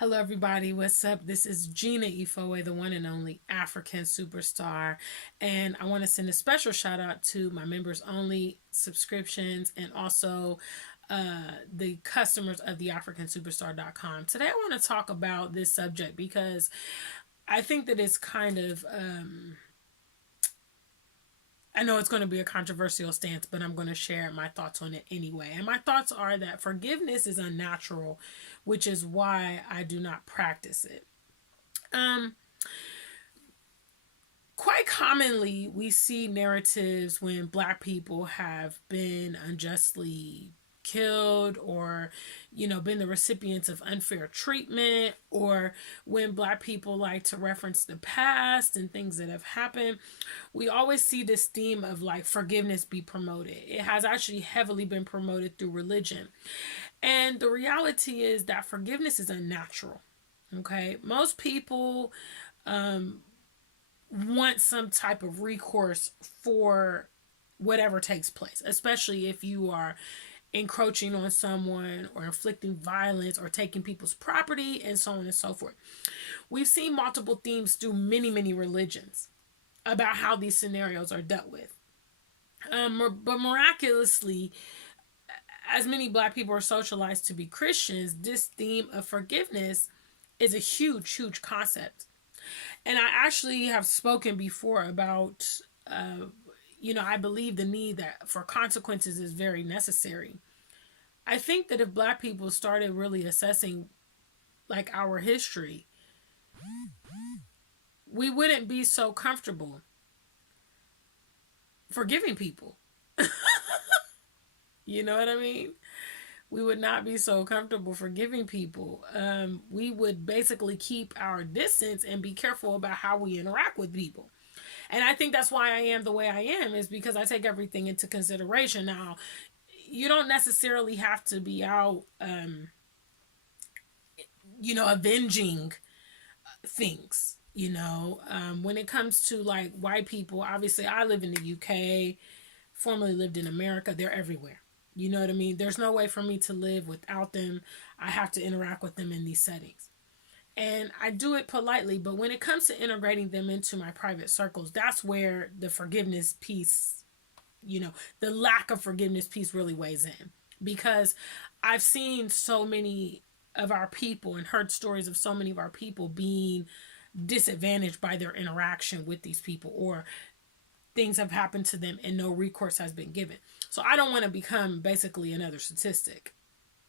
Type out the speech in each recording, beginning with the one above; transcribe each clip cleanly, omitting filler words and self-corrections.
Hello, everybody. What's up? This is Gina Ifoe, the one and only African Superstar. And I want to send a special shout out to my members only subscriptions and also the customers of the AfrikanSuperstar.com. Today, I want to talk about this subject because I think that it's kind of I know it's going to be a controversial stance, but I'm going to share my thoughts on it anyway. And my thoughts are that forgiveness is unnatural, which is why I do not practice it. Um, Quite commonly, we see narratives when Black people have been unjustly killed or been the recipients of unfair treatment, or when Black people like to reference the past and things that have happened. We always see this theme of like forgiveness be promoted. It has actually heavily been promoted through religion, and the reality is that forgiveness is unnatural. Okay, most people want some type of recourse for whatever takes place, especially if you are encroaching on someone or inflicting violence or taking people's property and so on and so forth. We've seen multiple themes through many religions about how these scenarios are dealt with. But miraculously, as many Black people are socialized to be Christians, this theme of forgiveness is a huge concept. And I actually have spoken before about, I believe the need that for consequences is very necessary. I think that if Black people started really assessing like our history, we wouldn't be so comfortable forgiving people. You know what I mean? We would not be so comfortable forgiving people. We would basically keep our distance and be careful about how we interact with people. And I think that's why I am the way I am, is because I take everything into consideration. Now, you don't necessarily have to be out, avenging things. When it comes to like white people, obviously I live in the UK, formerly lived in America. They're everywhere. You know what I mean? There's no way for me to live without them. I have to interact with them in these settings. And I do it politely, but when it comes to integrating them into my private circles, that's where the forgiveness piece, the lack of forgiveness piece really weighs in. Because I've seen so many of our people and heard stories of so many of our people being disadvantaged by their interaction with these people, or things have happened to them and no recourse has been given. So I don't want to become basically another statistic.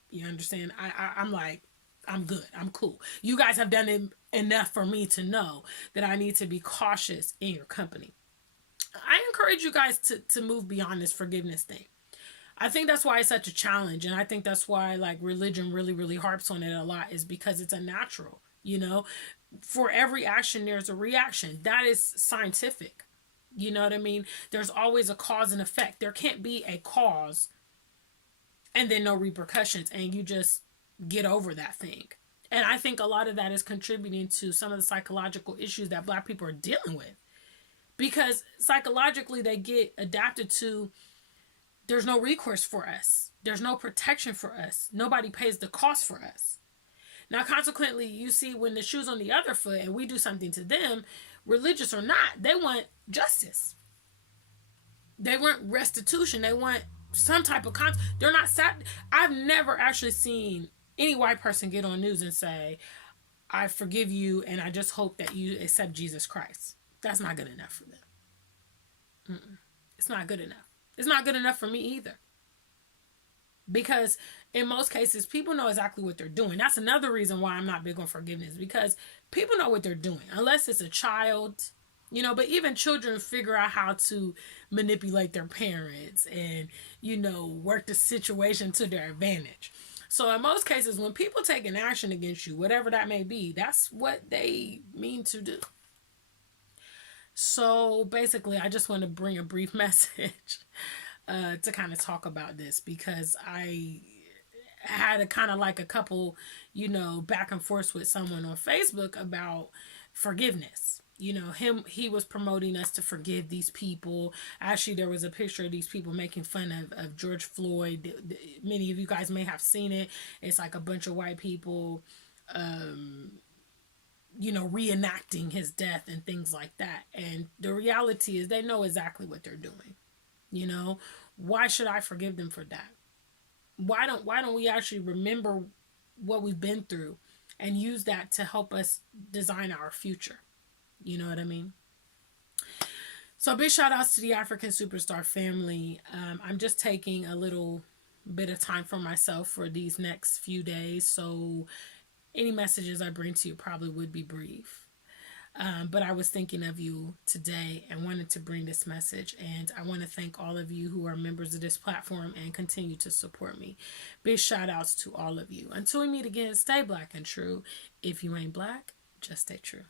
You understand? I'm like, I'm good. I'm cool. You guys have done it enough for me to know that I need to be cautious in your company. I encourage you guys to move beyond this forgiveness thing. I think that's why it's such a challenge. And I think that's why like religion really harps on it a lot, is because it's unnatural. For every action, there's a reaction. That is scientific. You know what I mean? There's always a cause and effect. There can't be a cause and then no repercussions and you just get over that thing. And I think a lot of that is contributing to some of the psychological issues that Black people are dealing with. Because psychologically they get adapted to, there's no recourse for us. There's no protection for us. Nobody pays the cost for us. Now, consequently, you see when the shoe's on the other foot and we do something to them, religious or not, they want justice. They want restitution. They want some type of they're not I've never actually seen any white person get on news and say, I forgive you and I just hope that you accept Jesus Christ. That's not good enough for them. It's not good enough. It's not good enough for me either. Because in most cases, people know exactly what they're doing. That's another reason why I'm not big on forgiveness, because people know what they're doing, unless it's a child, but even children figure out how to manipulate their parents and, work the situation to their advantage. So in most cases, when people take an action against you, whatever that may be, that's what they mean to do. So basically, I just want to bring a brief message to kind of talk about this, because I had a kind of like a couple, back and forth with someone on Facebook about forgiveness. He was promoting us to forgive these people. Actually, there was a picture of these people making fun of George Floyd. Many of you guys may have seen it. It's like a bunch of white people reenacting his death and things like that. And the reality is they know exactly what they're doing. You know, why should I forgive them for that? Why don't we actually remember what we've been through and use that to help us design our future? You know what I mean? So big shout outs to the African Superstar family. I'm just taking a little bit of time for myself for these next few days. So any messages I bring to you probably would be brief. But I was thinking of you today and wanted to bring this message. And I want to thank all of you who are members of this platform and continue to support me. Big shout outs to all of you. Until we meet again, stay black and true. If you ain't black, just stay true.